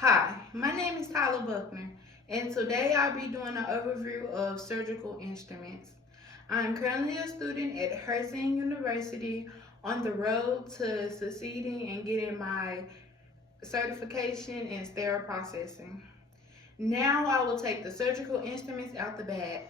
Hi, my name is Tyler Buckner, and today I'll be doing an overview of surgical instruments. I'm currently a student at Herzing University on the road to succeeding and getting my certification in sterile processing. Now I will take the surgical instruments out the bag.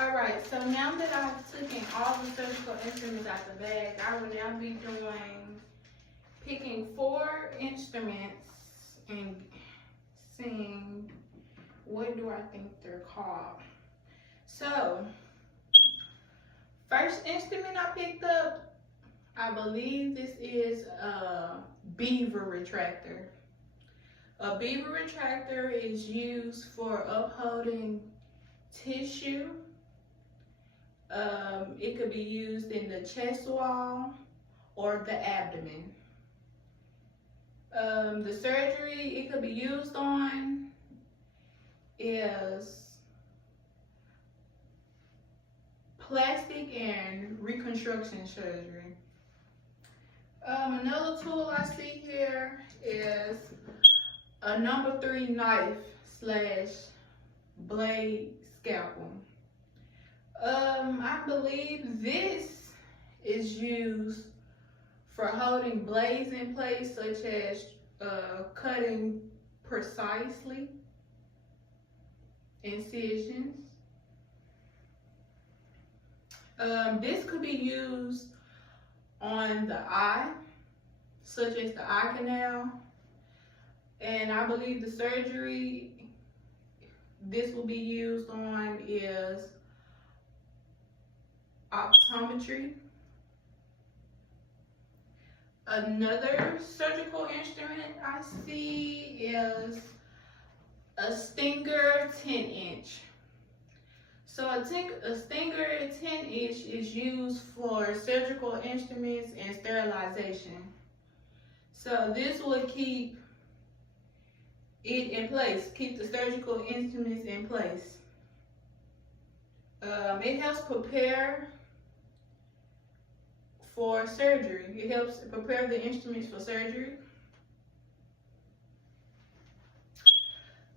Alright, so now that I've taken all the surgical instruments out the bag, I will now be picking 4 instruments and seeing what do I think they're called. So, first instrument I picked up, I believe this is a beaver retractor. A beaver retractor is used for upholding tissue. It could be used in the chest wall or the abdomen. The surgery it could be used on is plastic and reconstruction surgery. Another tool I see here is a number 3 knife slash blade scalpel. I believe this is used for holding blades in place, such as cutting precisely incisions. This could be used on the eye, such as the eye canal, and I believe the surgery this will be used on is optometry. Another surgical instrument I see is a Stinger 10-inch. So a Stinger 10-inch is used for surgical instruments and sterilization. So this will keep it in place, keep the surgical instruments in place. It helps prepare for surgery. It helps prepare the instruments for surgery.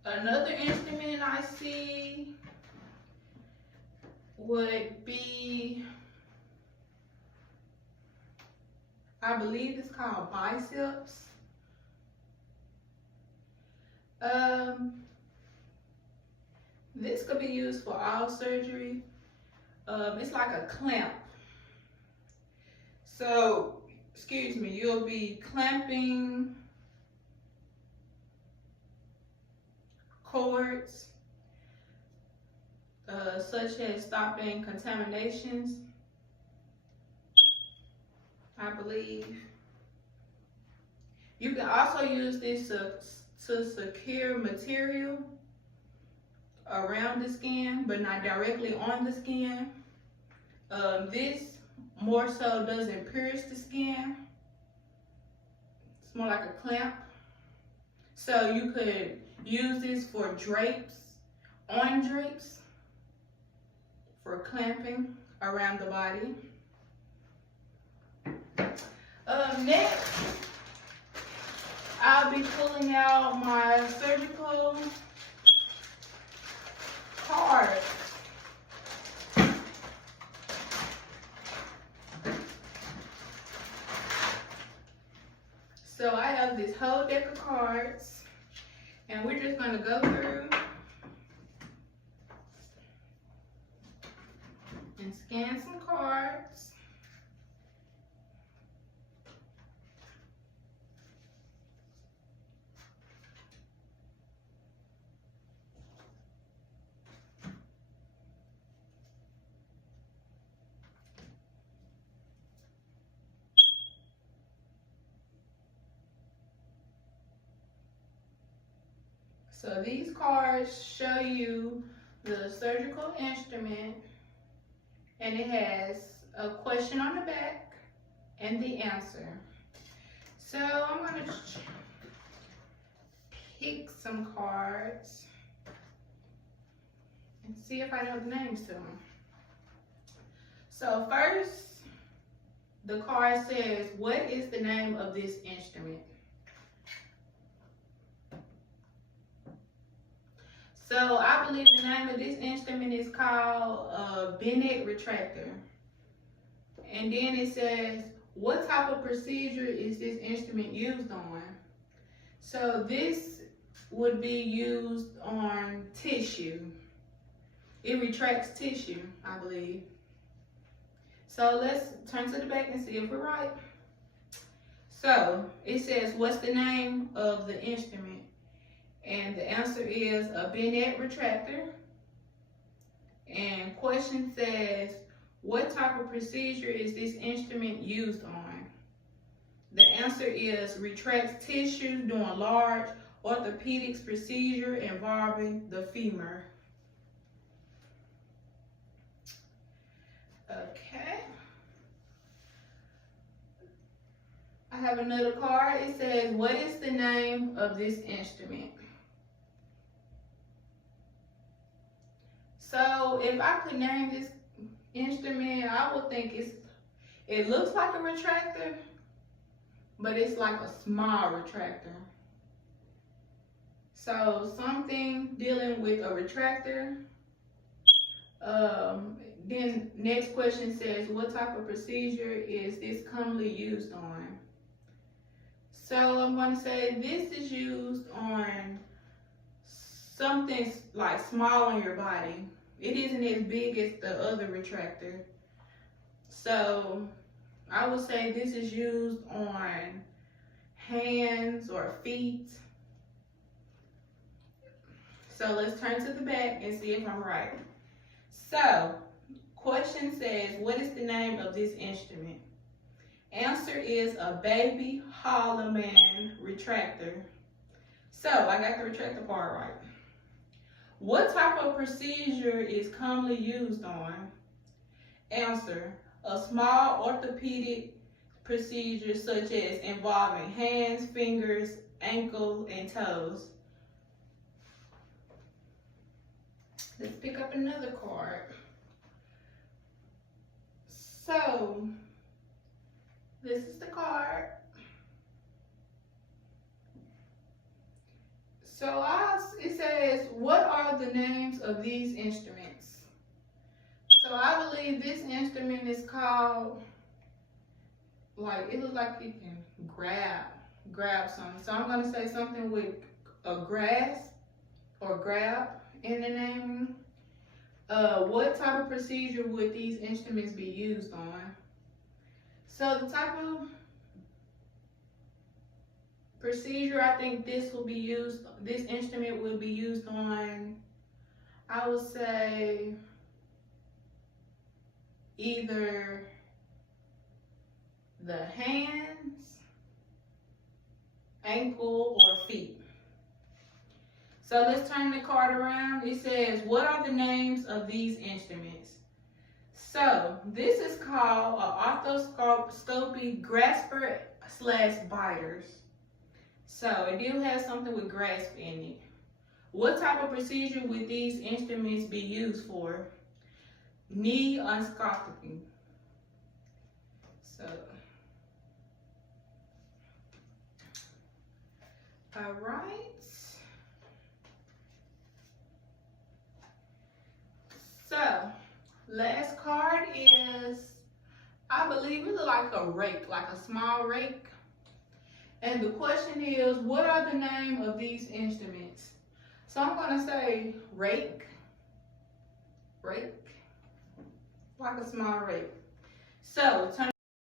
Another instrument I see would be, I believe it's called biceps. This could be used for all surgery. It's like a clamp. So, excuse me, you'll be clamping cords, such as stopping contaminations. I believe. You can also use this to secure material around the skin, but not directly on the skin. This more so doesn't pierce the skin. It's more like a clamp. So you could use this for drapes, on drapes, for clamping around the body. Next, I'll be pulling out my surgical cards. So I have this whole deck of cards, and we're just going to go through and scan some cards. So these cards show you the surgical instrument, and it has a question on the back and the answer. So I'm going to pick some cards and see if I know the names to them. So first, the card says, what is the name of this instrument? So I believe the name of this instrument is called a Bennett retractor. And then it says, what type of procedure is this instrument used on? So this would be used on tissue. It retracts tissue, I believe. So let's turn to the back and see if we're right. So it says, what's the name of the instrument? And the answer is a Bennett retractor. And question says, what type of procedure is this instrument used on? The answer is retracts tissue during large orthopedics procedure involving the femur. Okay. I have another card. It says, what is the name of this instrument? So if I could name this instrument, I would think it looks like a retractor, but it's like a small retractor. So something dealing with a retractor. Then next question says, what type of procedure is this commonly used on? So I'm going to say this is used on something like small on your body. It isn't as big as the other retractor. So I would say this is used on hands or feet. So let's turn to the back and see if I'm right. So question says, what is the name of this instrument? Answer is a baby Holloman retractor. So I got the retractor part right. What type of procedure is commonly used on? Answer, a small orthopedic procedure such as involving hands, fingers, ankle, and toes. Let's pick up another card. So, this is the card. So it says, what are the names of these instruments? So I believe this instrument is called, like, it looks like you can grab something. So I'm going to say something with a grasp or grab in the name. What type of procedure would these instruments be used on? So the type of procedure I think this instrument will be used on, I would say either the hands, ankle, or feet. So let's turn the card around. It says, what are the names of these instruments? So this is called an arthroscopy grasper / biters. So it do have something with grasp in it. What type of procedure would these instruments be used for? Knee endoscopy. So, all right. So, last card is, I believe it looks like a rake, like a small rake. And the question is, what are the name of these instruments? So I'm going to say rake, like a small rake. So turn